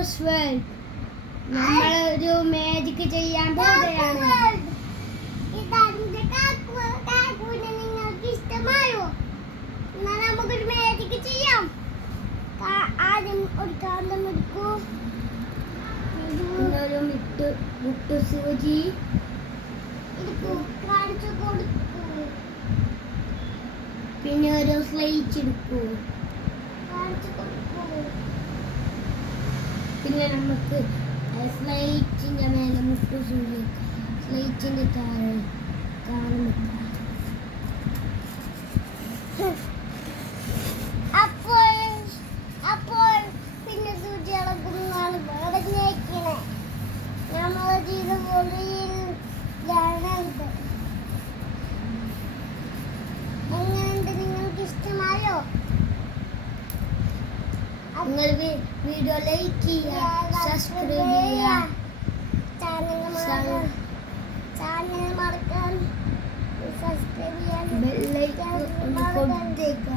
Wonder's World. നമ്മളൊരു magic ചെയ്യാൻ പോവുകയാണ്. നിങ്ങൾക്ക് ഇഷ്ടമായോ? എന്നാൽ നമുക്കൊരു മാജിക് ചെയ്യാം. ആദ്യം ഒരു കാന്തം എടുക്കൂ. ഒരു മുട്ടുസൂചി എടുക്കൂ. കാണിച്ചു കൊടുക്കൂ. പിന്നെ ഒരു സ്ലേറ്റ് എടുക്കൂ. കാണിച്ചു കൊടുക്കൂ. പിന്നെ നമുക്ക് സ്ലേറ്റിന്റെ മേലെ മുട്ടുസൂചി സ്ലേറ്റിന്റെ താഴെ കാണും. അപ്പോൾ പിന്നെ സൂചി ഇളകുന്നതാണ് പറഞ്ഞേക്കണേ. നമ്മൾ ചെയ്ത പൊളിയിലാണത്. എങ്ങനെയുണ്ട്? നിങ്ങൾക്ക് ഇഷ്ടമായോ? നിങ്ങൾ വീഡിയോ ലൈക്ക് ചെയ്യുക, സബ്സ്ക്രൈബ് ചെയ്യുക, ചാനൽ മറക്കാൻ സബ്സ്ക്രൈബ് ചെയ്യാൻ ബെൽ ഐക്കൺ ഒന്ന് കൊടുത്തേക്കുക.